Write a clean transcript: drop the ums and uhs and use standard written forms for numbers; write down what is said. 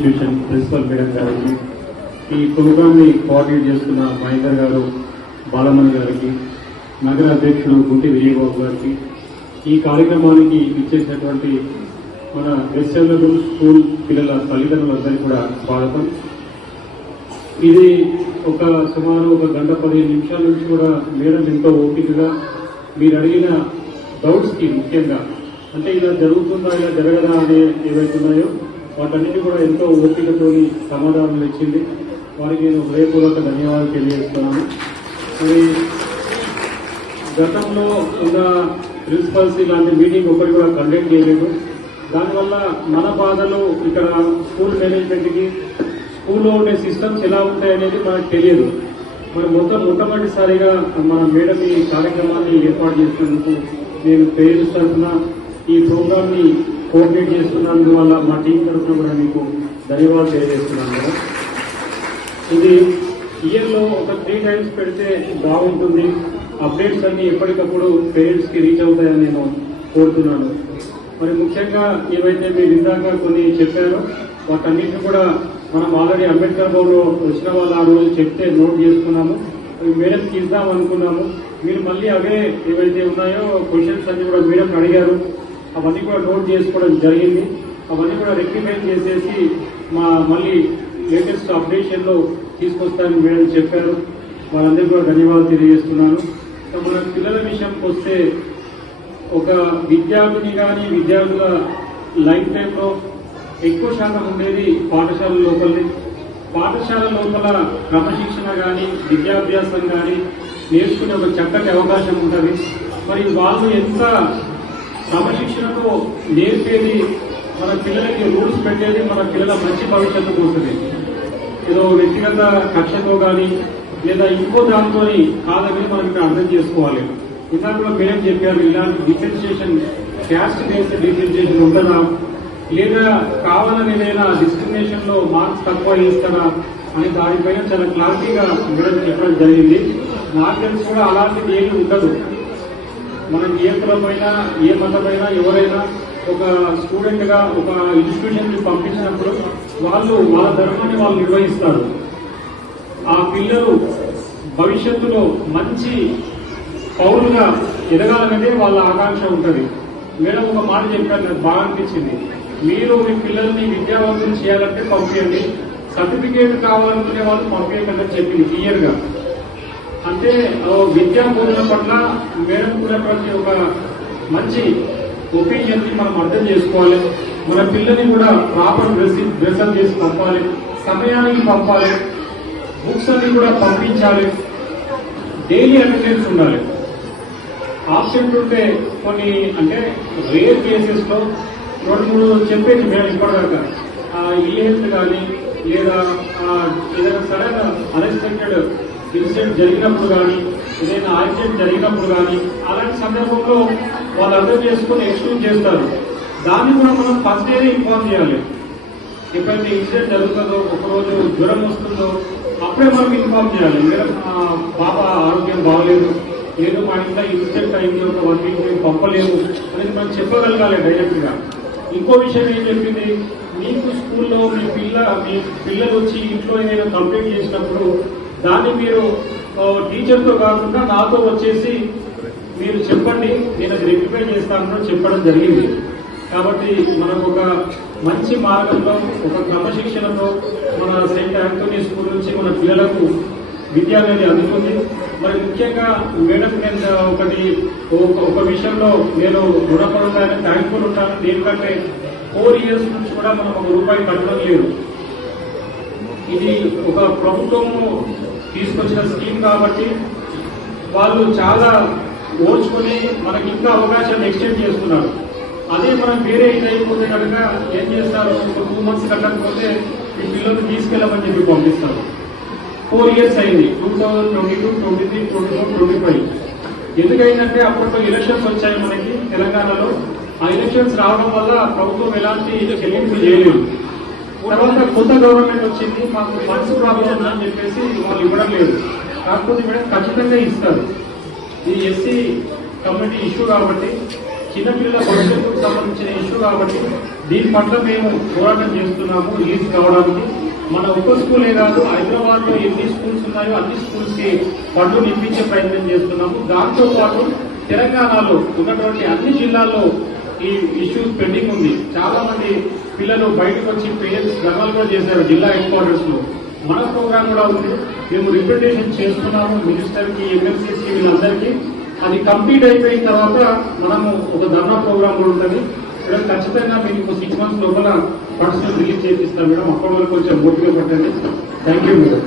Institution principal madam గారికి, ఈ ప్రోగ్రామ్ని కోఆర్డినేట్ చేస్తున్న మహేందర్ గారు, బాలమణి గారికి, నగర అధ్యక్షుడు గుంటి విజయబాబు గారికి, ఈ కార్యక్రమానికి ఇచ్చేసినటువంటి మన వెస్టర్న్ స్కూల్ పిల్లల తల్లిదండ్రులందరికీ కూడా స్వాగతం. ఇది సుమారు 1 గంట 15 నిమిషాల నుంచి కూడా మేడం ఎంతో ఓపికగా మీరు అడిగిన డౌట్స్కి, ముఖ్యంగా అంటే ఇలా జరుగుతుందా ఇలా జరగదా అనే ఏవైతున్నాయో వాటన్నిటి కూడా ఎంతో ఓపికతో సమాధానాలు ఇచ్చింది. వారికి నేను హృదయపూర్వక ధన్యవాదాలు తెలియజేస్తున్నాను. మరి గతంలో ఉన్న ప్రిన్సిపల్స్ ఇలాంటి మీటింగ్ ఒకటి కూడా కండక్ట్ చేయలేదు. దానివల్ల మన బాధలు ఇక్కడ స్కూల్ మేనేజ్మెంట్కి, స్కూల్లో ఉండే సిస్టమ్స్ ఎలా ఉంటాయనేది మనకు తెలియదు. మరి మొట్టమొదటిసారిగా మన మేడం ఈ కార్యక్రమాన్ని ఏర్పాటు చేసినందుకు నేను పేరెంట్స్ తరఫున ఈ ప్రోగ్రామ్ని కోఆర్డినేట్ చేస్తున్నందువల్ల మా టీం తరఫున కూడా మీకు ధన్యవాదాలు తెలియజేస్తున్నాను కదా. ఇది ఇయర్లో 3 టైమ్స్ పెడితే బాగుంటుంది. అప్డేట్స్ అన్ని ఎప్పటికప్పుడు పేరెంట్స్కి రీచ్ అవుతాయని నేను కోరుతున్నాను. మరి ముఖ్యంగా ఏవైతే మీరు ఇందాక కొన్ని చెప్పారో వాటన్నిటిని కూడా మనం ఆల్రెడీ అంబేద్కర్ భవన్లో వచ్చిన వాళ్ళు ఆ రోజు చెప్తే నోట్ చేసుకున్నాము. అవి మేడంకి ఇద్దాం అనుకున్నాము. మీరు మళ్ళీ అవే ఏవైతే ఉన్నాయో క్వశ్చన్స్ అన్ని కూడా మేడం అడిగారు. అవన్నీ కూడా నోట్ చేసుకోవడం జరిగింది. అవన్నీ కూడా రెక్టిఫై చేసేసి మళ్ళీ లేటెస్ట్ అప్డేషన్లో తీసుకొస్తానని మేడం చెప్పారు. వాళ్ళందరికీ కూడా ధన్యవాదాలు తెలియజేస్తున్నాను. మన పిల్లల విషయంకి వస్తే ఒక విద్యార్థిని కానీ విద్యార్థుల లైఫ్ టైంలో ఎక్కువ శాతం ఉండేది పాఠశాల లోపలనే. పాఠశాల లోపల క్రమశిక్షణ కానీ విద్యాభ్యాసం కానీ నేర్చుకునే ఒక చక్కటి అవకాశం ఉంటుంది. మరి వాళ్ళు ఎంత క్రమశిక్షణతో నేర్పేది, మన పిల్లలకి రూల్స్ పెట్టేది మన పిల్లల మంచి భవిష్యత్తు కోసమే. ఏదో వ్యక్తిగత కక్షతో కానీ లేదా ఇంకో దాంతో కాదని మనం ఇక్కడ అర్థం చేసుకోవాలి. ఇందాక కూడా మేడం చెప్పారు, ఇలాంటి డిఫరెన్షియేషన్, క్యాస్ట్ బేస్డ్ డిఫరెన్షియేషన్ ఉంటుందా, లేదా కావాలని ఏదైనా డిస్క్రిమినేషన్ లో మార్క్స్ తక్కువ ఇస్తారా అని దానిపైన చాలా క్లారిటీగా మేడం చెప్పడం జరిగింది. నాకు తెలిసి కూడా అలాంటిది ఏమీ ఉండదు. మనం ఏ కులమైనా ఏ మతమైనా ఎవరైనా ఒక స్టూడెంట్ గా ఒక ఇన్స్టిట్యూషన్ కి పంపించినప్పుడు వాళ్ళ ధర్మాన్ని వాళ్ళు నిర్వహిస్తారు. ఆ పిల్లలు భవిష్యత్తులో మంచి పౌరులుగా ఎదగాలనేదే వాళ్ళ ఆకాంక్ష ఉంటుంది. మేడం ఒక మాట చెప్పారు, నాకు బాగా అనిపించింది. మీరు మీ పిల్లల్ని విద్యావంతులు చేయాలంటే పంపించండి, సర్టిఫికేట్ కావాలనుకునే వాళ్ళు పంపించండి అని చెప్పింది క్లియర్ గా. అంటే విద్యా బోధన పట్ల మేడం ఉన్నటువంటి ఒక మంచి ఒపీనియన్ ని మనం అర్థం చేసుకోవాలి. మన పిల్లల్ని కూడా ప్రాపర్ డ్రెస్అప్ చేసి పంపాలి, సమయానికి పంపాలి, బుక్స్ అన్ని కూడా పంపించాలి, డైలీ అటెండెన్స్ ఉండాలి. ఆబ్సెంట్ ఉంటే కొన్ని అంటే రేర్ కేసెస్ లో 2-3 చెప్పేసి మేము ఇప్పటిదాకా ఇల్హెల్త్ కానీ లేదా ఏదైనా సరైన అన్ఎక్స్పెక్టెడ్ ఇన్సిడెంట్ జరిగినప్పుడు కానీ ఏదైనా యాక్సిడెంట్ జరిగినప్పుడు కానీ అలాంటి సందర్భంలో వాళ్ళు అర్థం చేసుకుని ఎక్స్క్యూజ్ చేస్తారు. దాన్ని కూడా మనం ఫస్ట్ డేనే ఇన్ఫార్మ్ చేయాలి. ఎప్పుడైతే ఇన్సిడెంట్ జరుగుతుందో, ఒకరోజు జ్వరం వస్తుందో అప్పుడే మనం ఇన్ఫార్మ్ చేయాలి. మేడం పాప ఆరోగ్యం బాగలేదు, లేదు మా ఇంట్లో ఇన్సిడెంట్ అయింది, ఒక 1 వీక్ మేము పంపలేము అనేది మనం చెప్పగలగాలి డైరెక్ట్ గా. ఇంకో విషయం ఏం చెప్పింది, మీకు స్కూల్లో మీ పిల్లలు వచ్చి ఇంట్లో ఏదైనా కంప్లైంట్ చేసినప్పుడు దాన్ని మీరు టీచర్తో కాకుండా నాతో వచ్చేసి మీరు చెప్పండి, నేను అది రెక్టిఫై చేస్తానని చెప్పడం జరిగింది. కాబట్టి మనకు ఒక మంచి మార్గంలో ఒక క్రమశిక్షణతో మన సెయింట్ ఆంటోనీ స్కూల్ నుంచి మన పిల్లలకు విద్య అనేది అందుతుంది. మరి ముఖ్యంగా మేడం నేను ఒక విషయంలో నేను రుణపడుతాను, థ్యాంక్ఫుల్ ఉంటాను. ఎందుకంటే 4 years నుంచి కూడా మనం ₹1 కట్టడం లేదు. ఇది ఒక ప్రభుత్వము తీసుకొచ్చిన స్కీమ్ కాబట్టి వాళ్ళు చాలా ఓర్చుకుని మనకి ఇంకా అవకాశాన్ని ఎక్స్టెండ్ చేస్తున్నారు. అదే మనం వేరే ఇది అయిపోతే కనుక ఏం చేస్తారు, ఒక 2 months కట్టకపోతే మీ పిల్లలు తీసుకెళ్ళమని చెప్పి పంపిస్తారు. 4 years అయింది, 2022, 23, 24, 25. ఎందుకైందంటే అప్పట్లో ఎలక్షన్స్ వచ్చాయి మనకి తెలంగాణలో. ఆ ఎలక్షన్స్ రావడం వల్ల ప్రభుత్వం ఎలాంటి చెల్లింపు చేయలేదు. తర్వాత కొత్త గవర్నమెంట్ వచ్చింది, మాకు ఫండ్స్ ప్రాబ్లం ఉందని చెప్పేసి వాళ్ళు ఇవ్వడం లేదు. కాకపోతే మేడం ఖచ్చితంగా ఇస్తారు. ఈ ఎస్సీ కమ్యూనిటీ ఇష్యూ కాబట్టి చిన్నపిల్లల భవిష్యత్తుకు సంబంధించిన ఇష్యూ కాబట్టి దీని పట్ల మేము పోరాటం చేస్తున్నాము లీజ్ కావడానికి. మన ఒక్క స్కూలే కాదు, హైదరాబాద్ లో ఎన్ని స్కూల్స్ ఉన్నాయో అన్ని స్కూల్స్ కి ఫండ్లు నింపించే ప్రయత్నం చేస్తున్నాము. దాంతో పాటు తెలంగాణలో ఉన్నటువంటి అన్ని జిల్లాల్లో ఈ ఇష్యూస్ పెండింగ్ ఉంది. చాలా మంది పిల్లలు బయటకు వచ్చి పేరెంట్స్ ధర్నాలు కూడా చేశారు జిల్లా హెడ్ క్వార్టర్స్ లో. మన ప్రోగ్రామ్ కూడా ఉంది, మేము రిప్రజెంటేషన్ చేస్తున్నాము మినిస్టర్ కి, ఎమ్మెల్సీస్ కి, వీళ్ళందరికీ. అది కంప్లీట్ అయిపోయిన తర్వాత మనము ఒక ధర్నా ప్రోగ్రామ్ కూడా ఉంటుంది. ఇక్కడ ఖచ్చితంగా మీకు 6 months లోపల ఫండ్స్ రిలీజ్ చేపిస్తాం మేడం. అప్పటి వరకు కొంచెం ఓపిక పట్టండి. Thank you madam.